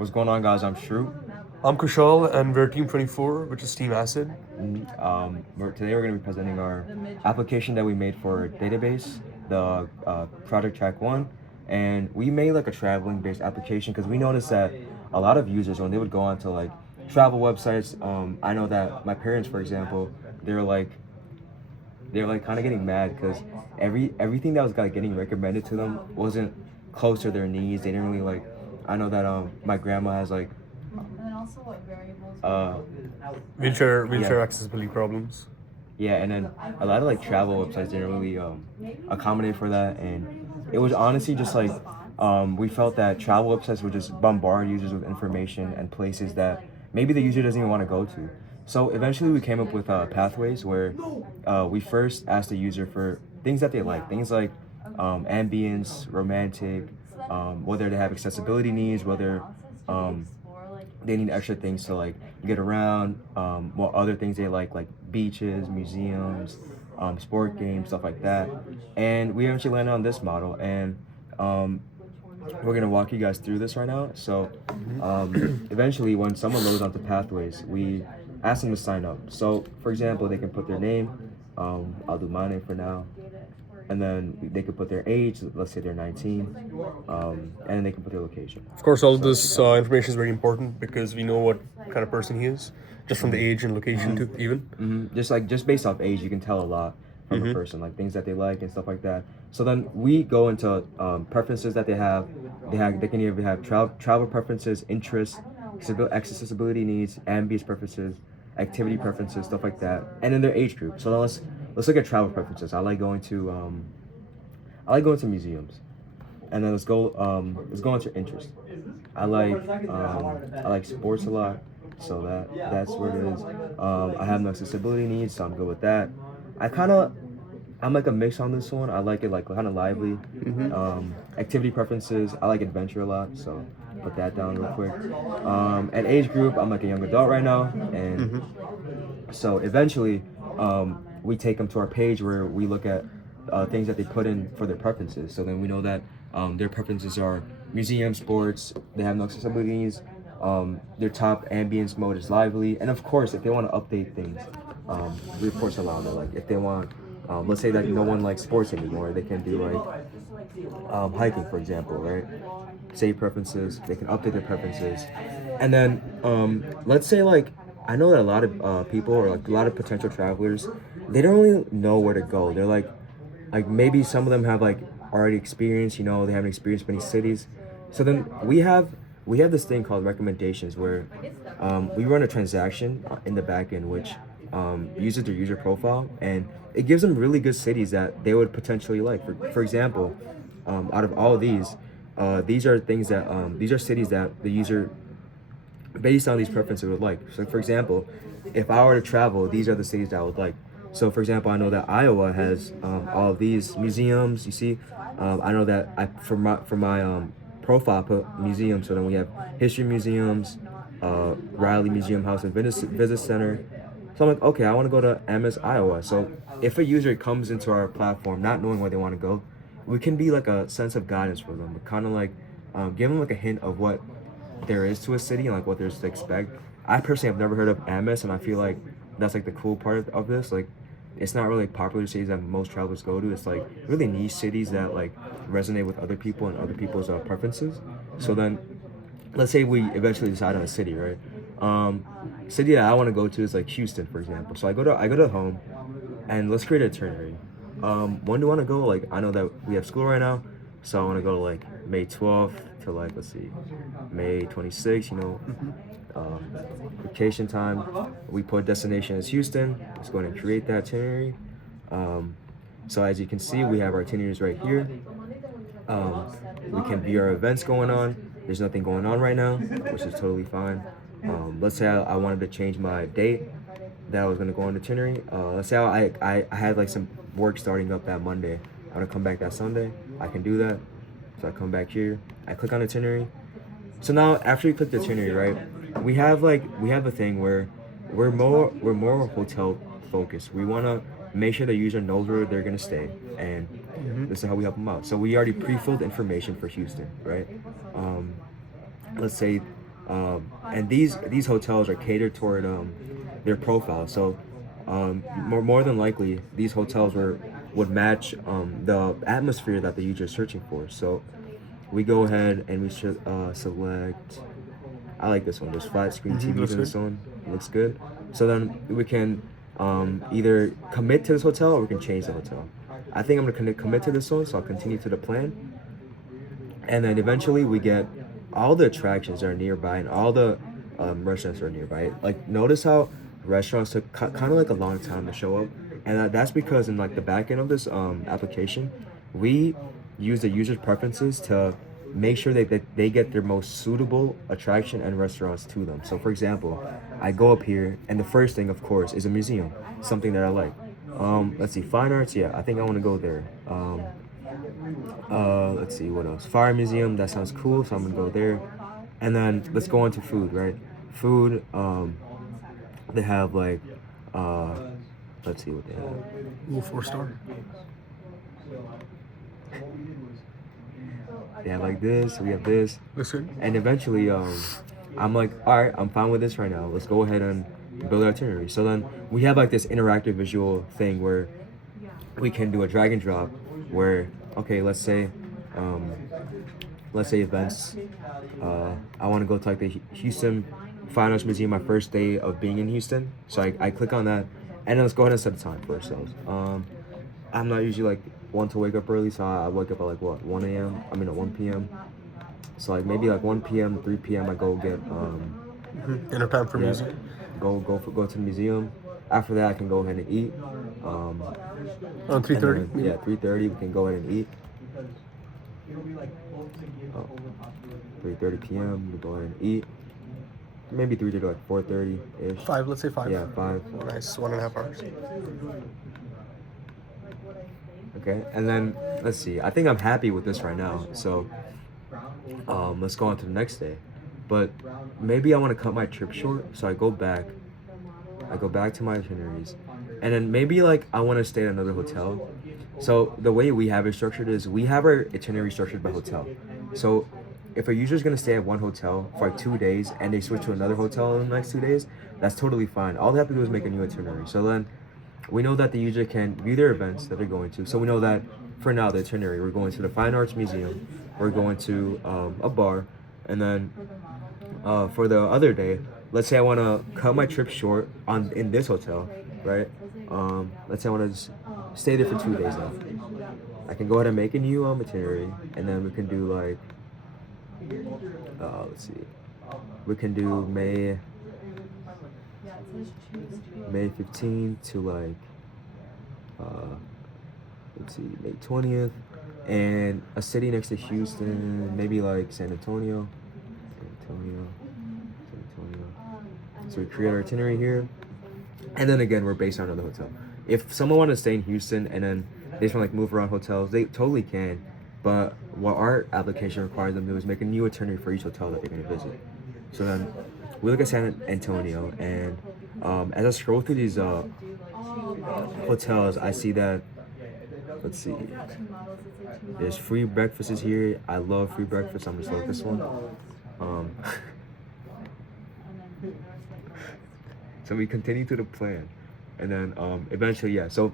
What's going on, guys? I'm Shrew. I'm Kushal, and we're Team 24, which is Team Acid. Today we're going to be presenting our application that we made for database, the Project Track 1. And we made like a traveling based application because we noticed that a lot of users, when they would go on to like travel websites, I know that my parents, for example, they're like kind of getting mad because everything that was like getting recommended to them wasn't close to their needs. They didn't really like. I know that my grandma has like uh Wheelchair yeah accessibility problems. yeah, and then a lot of like travel websites didn't really accommodate for that, and it was honestly just like we felt that travel websites would just bombard users with information and places that maybe the user doesn't even want to go to. So eventually we came up with pathways where we first asked the user for things that they like, things like ambience, romantic, whether they have accessibility needs, whether um, they need extra things to like get around, what other things they like beaches, museums, sport games, stuff like that. And we eventually landed on this model, and um, we're gonna walk you guys through this right now. So eventually when someone loads onto pathways, we ask them to sign up. So for example, they can put their name. I'll do my name for now, and then they could put their age, let's say they're 19, and then they can put their location. Of course, all of this information is very important because we know what kind of person he is, just from the age and location to even. Just based off age, you can tell a lot from a person, like things that they like and stuff like that. So then we go into preferences that they have. They can either have travel preferences, interests, accessibility needs, ambience preferences, activity preferences, stuff like that, and then their age group. So then let's look at travel preferences. I like going to museums, and then let's go into interest. I like sports a lot, so that's where it is. I have no accessibility needs, so I'm good with that. I kind of I'm like a mix on this one. I like it like kind of lively. Activity preferences. I like adventure a lot, so put that down real quick. And age group, I'm like a young adult right now, and so eventually, we take them to our page where we look at things that they put in for their preferences. So then we know that their preferences are museum, sports. They have no accessibility needs. Their top ambience mode is lively, and of course, if they want to update things, we of course allow that. Like if they want, let's say that no one likes sports anymore, they can do like hiking, for example, right? Save preferences. They can update their preferences, and then let's say like I know that a lot of people or like a lot of potential travelers, they don't really know where to go. They're like maybe some of them have like already experienced. They haven't experienced many cities. So then we have this thing called recommendations where we run a transaction in the back end which uses their user profile, and it gives them really good cities that they would potentially like. For example, out of all of these are things that these are cities that the user based on these preferences would like. So for example, if I were to travel, these are the cities that I would like. So for example, I know that Iowa has all of these museums. You see, I know that for my profile I put museums. So then we have history museums, Riley Museum House and Visit Center. So I'm like, okay, I want to go to MS Iowa. So if a user comes into our platform not knowing where they want to go, we can be like a sense of guidance for them, kind of like give them like a hint of what there is to a city and like what there's to expect. I personally have never heard of Amos, and I feel like that's like the cool part of this. Like, it's not really like popular cities that most travelers go to. It's like really niche cities that like resonate with other people and other people's preferences. So then, let's say we eventually decide on a city, right? City that I want to go to is like Houston, for example. So I go to home, and let's create an itinerary. When do I want to go? Like I know that we have school right now, so I want to go to like May 12th to like let's see, May 26th. Um, Vacation time. We put destination as Houston. Let's go ahead and create that itinerary. Um, so as you can see, we have our itineraries right here. Um, we can view our events going on. There's nothing going on right now, which is totally fine. Let's say I wanted to change my date that I was gonna go on the itinerary. Let's say I had like some work starting up that Monday. I want to come back that Sunday. I can do that. So I come back here. I click on itinerary. So now after you click the itinerary, right, we have a thing where we're more hotel focused. We want to make sure the user knows where they're gonna stay, and this is how we help them out. So we already pre-filled information for Houston, right? Let's say And these hotels are catered toward their profile. So more than likely, these hotels would match the atmosphere that the user is searching for. So we go ahead and we should select. I like this one. There's flat screen TVs looks in good. this one. It looks good. So then we can either commit to this hotel or we can change the hotel. I think I'm gonna commit to this one, so I'll continue to the plan. And then eventually we get all the attractions that are nearby and all the restaurants are nearby. Like notice how restaurants took kind of like a long time to show up, and that's because in like the back end of this application, we use the user's preferences to make sure that they get their most suitable attraction and restaurants to them. So for example, I go up here and the first thing of course is a museum, something that I like. Let's see, fine arts. Yeah, I think I want to go there. Let's see what else. Fire museum. That sounds cool. So I'm gonna go there. And then let's go on to food. Right. Food. They have like. Let's see what they have. Ooh, 4-star. They have like this. We have this. Looks good. And eventually, I'm like, all right, I'm fine with this right now. Let's go ahead and build our itinerary. So then we have like this interactive visual thing where we can do a drag and drop. Where okay, let's say events. I want to go to like the Houston Fine Arts Museum, my first day of being in Houston. So I click on that, and then let's go ahead and set a time for ourselves. I'm not usually like one to wake up early, so I wake up at like what 1 a.m. I mean at 1 p.m. So like maybe like 1 p.m. 3 p.m. I go get Dinner time for music. go to the museum. After that I can go ahead and eat. On 3:30. Yeah, 3:30 we can go ahead and eat. 3:30 p.m. we go ahead and eat. Maybe 3 to like 4:30 ish. 5. Let's say 5. Yeah, 5. Nice. 1.5 hours. Okay, and then let's see. I think I'm happy with this right now. So let's go on to the next day. But maybe I want to cut my trip short, so I go back to my itineraries, and then maybe like I want to stay at another hotel. So the way we have it structured is we have our itinerary structured by hotel. So if a user is going to stay at one hotel for like 2 days and they switch to another hotel in the next 2 days, that's totally fine. All they have to do is make a new itinerary. So then we know that the user can view their events that they're going to. So we know that for now, the itinerary, we're going to the Fine Arts Museum, we're going to a bar, and then for the other day, let's say I want to cut my trip short in this hotel, right? Let's say I want to stay there for 2 days now. I can go ahead and make a new itinerary, and then we can do like, let's see, we can do May 15th to like, let's see, May 20th, and a city next to Houston, maybe like San Antonio. So we create our itinerary here, and then again we're based on another hotel. If someone wanted to stay in Houston and then they just want to like move around hotels, they totally can. But what our application requires them to do is make a new itinerary for each hotel that they're going to visit. So then we look at San Antonio, and as I scroll through these hotels, I see that, let's see, there's free breakfasts here. I love free breakfast. I'm just like this one. So we continue to the plan, and then eventually, yeah. So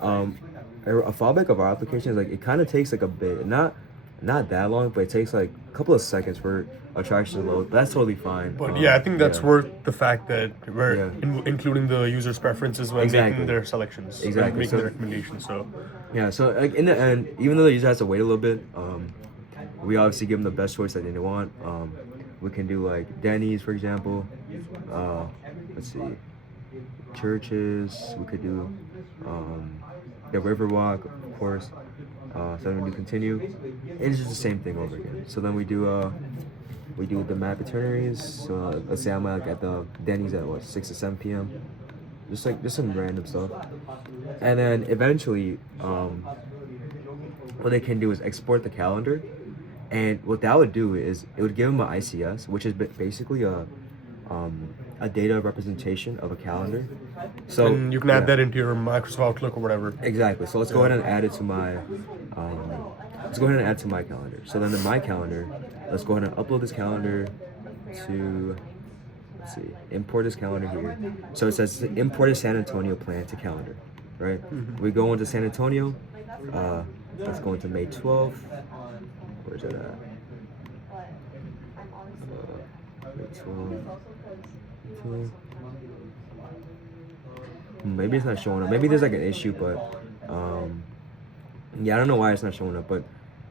a fallback of our application is like it kind of takes like a bit, not that long, but it takes like a couple of seconds for attractions to load. But that's totally fine. But yeah, I think that's worth the fact that we're Yeah. including the user's preferences when making their selections, Exactly. making So- their recommendations. So Yeah, so like in the end, even though the user has to wait a little bit, we obviously give them the best choice that they want. We can do like Denny's, for example. Let's see, churches. We could do the Riverwalk, of course. So then we do continue. And it's just the same thing over again. So then we do the map itineraries. So let's say I'm like at the Denny's at what 6 to 7 p.m. Just some random stuff. And then eventually, what they can do is export the calendar, and what that would do is it would give them an ICS, which is basically a data representation of a calendar. So and you can add that into your Microsoft Outlook or whatever. Exactly. So let's go ahead and add it to my calendar. So then in my calendar, let's go ahead and upload this calendar to, let's see, import this calendar here. So it says import a San Antonio plan to calendar, right? We go into San Antonio. Let's go into May 12th. Where's it at? May 12th. Maybe it's not showing up. Maybe there's like an issue, but yeah, I don't know why it's not showing up. But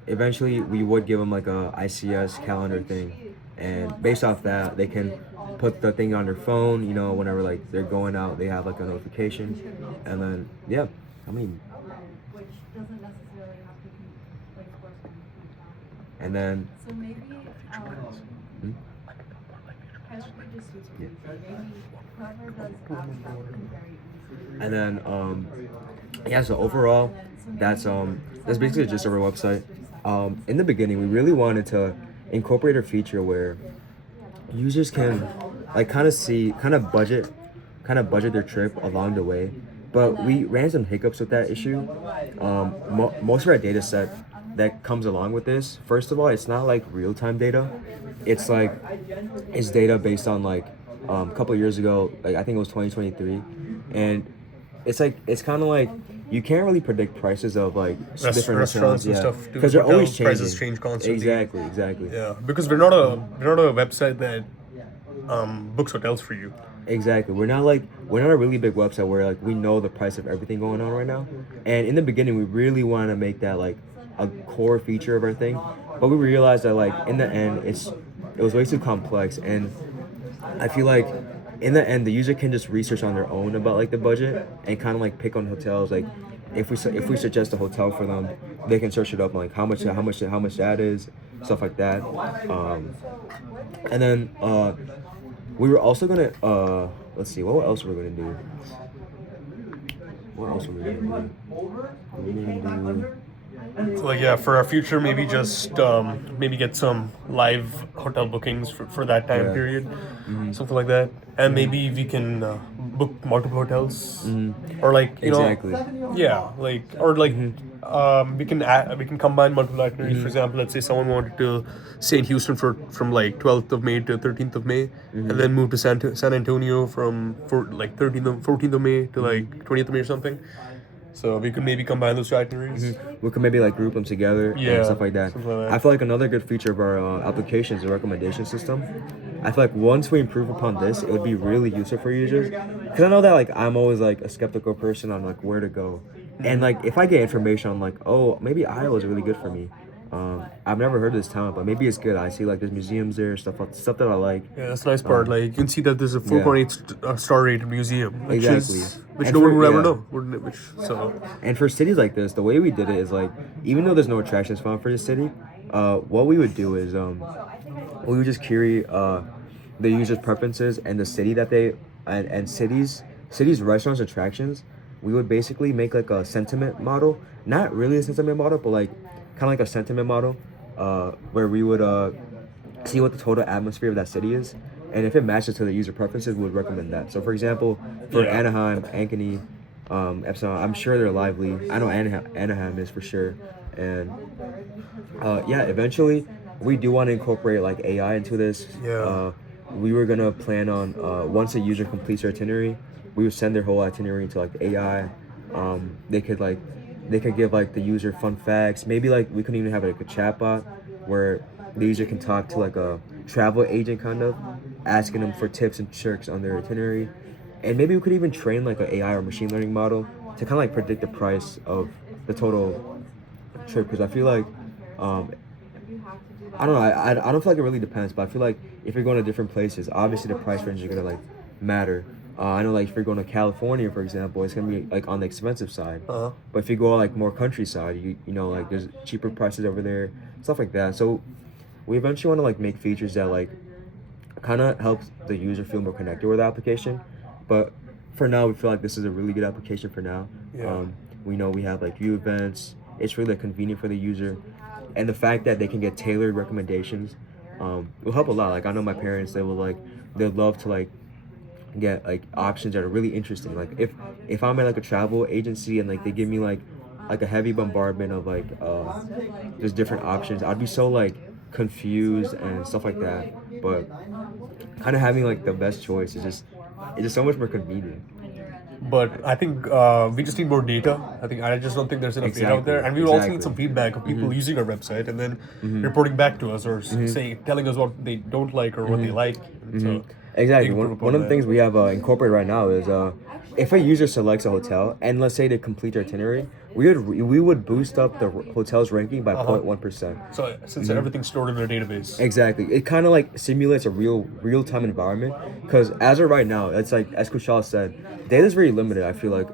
eventually, we would give them like a ICS calendar thing, and based off that, they can put the thing on their phone. You know, whenever like they're going out, they have like a notification, and then yeah, how many? And then. So maybe And then yeah, so overall that's basically just our website. In the beginning we really wanted to incorporate a feature where users can like kind of budget their trip along the way, but we ran some hiccups with that issue. Most of our data set that comes along with this, first of all, it's not like real-time data. It's data based on like a couple of years ago, like I think it was 2023, and it's kind of like you can't really predict prices of like different restaurants and stuff, because they're always changing. Prices change constantly. Exactly. Yeah, because we're not a website that books hotels for you. Exactly. We're not a really big website where like we know the price of everything going on right now. And in the beginning, we really wanted to make that like a core feature of our thing, but we realized that like in the end, it was way too complex, and I feel like in the end, the user can just research on their own about like the budget and kind of like pick on hotels. Like if we suggest a hotel for them, they can search it up like how much that is, stuff like that. And then we were also gonna let's see, what else were we gonna do? What else were we gonna do? We were gonna do. So like yeah, for our future, maybe just maybe get some live hotel bookings for that time period, something like that, and maybe we can book multiple hotels, or like you know, yeah, like or like we can combine multiple itineraries. For example, let's say someone wanted to stay in Houston from like 12th of May to 13th of May, and then move to San Antonio from 14th of May to like 20th of May or something. So we could maybe combine those two itineraries. We could maybe like group them together and stuff like that. I feel like another good feature of our application is the recommendation system. I feel like once we improve upon this, it would be really useful for users. Because I know that like I'm always like a skeptical person on like where to go. And like if I get information on like, oh, maybe Iowa is really good for me. I've never heard of this town, but maybe it's good. I see like there's museums there, stuff that I like. Yeah, that's the nice part. Like you can see that there's a 4.8 star rated museum, which and no one would ever know. And for cities like this, the way we did it is like, even though there's no attractions found for the city, what we would do is we would just query the user's preferences and the city that they and cities restaurants, attractions. We would basically make like a sentiment model, not really a sentiment model, but like kind of like a sentiment model, where we would see what the total atmosphere of that city is, and if it matches to the user preferences, we would recommend that. So for example, for Anaheim, Ankeny, Epsilon, I'm sure they're lively. I know Anaheim is for sure, and eventually we do want to incorporate like AI into this. We were gonna plan on once a user completes their itinerary, we would send their whole itinerary into like the AI. They could give like the user fun facts. Maybe like we could even have like a chatbot where the user can talk to like a travel agent, kind of asking them for tips and tricks on their itinerary. And maybe we could even train like an AI or machine learning model to kind of like predict the price of the total trip. Because I feel like I don't know, I don't feel like it really depends, but I feel like if you're going to different places, obviously the price range is gonna like matter. I know like if you're going to California, for example, it's gonna be like on the expensive side. But if you go like more countryside, you know like there's cheaper prices over there, stuff like that. So we eventually want to like make features that like kind of help the user feel more connected with the application. But for now, we feel like this is a really good application for now. We know we have like view events. It's really convenient for the user, and the fact that they can get tailored recommendations will help a lot. Like I know my parents, they'd love to like get like options that are really interesting. Like if I'm at like a travel agency and like they give me like a heavy bombardment of like just different options, I'd be so like confused and stuff like that. but kind of having like the best choice is just it's just so much more convenient. But I think we just need more data. I just don't think there's enough data out there, and we will also need some feedback of people using our website and then reporting back to us or saying, telling us what they don't like or what they like. And so Exactly. we can One of the that. things we have incorporated right now is if a user selects a hotel and let's say they complete their itinerary, we would boost up the hotel's ranking by 0.1%. So since everything's stored in a database. Exactly. It kind of like simulates a real-time environment because as of right now, it's like as Kushal said, data is very limited. I feel like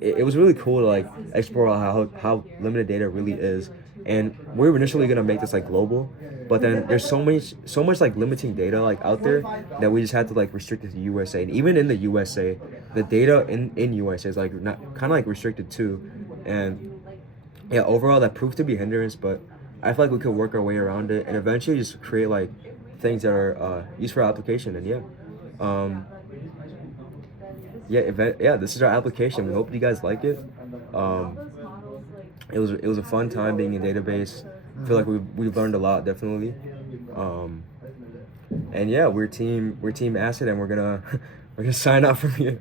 it was really cool to like explore how limited data really is, and we're initially gonna make this like global, but then there's so much like limiting data like out there that we just had to like restrict it to USA, and even in the USA, the data in USA is like not kind of like restricted too, and yeah, overall that proved to be a hindrance, but I feel like we could work our way around it and eventually just create like things that are used for application. And yeah, this is our application. We hope you guys like it. It was a fun time being in database. I feel like we've learned a lot definitely. And yeah, we're team Acid, and we're gonna sign off from here.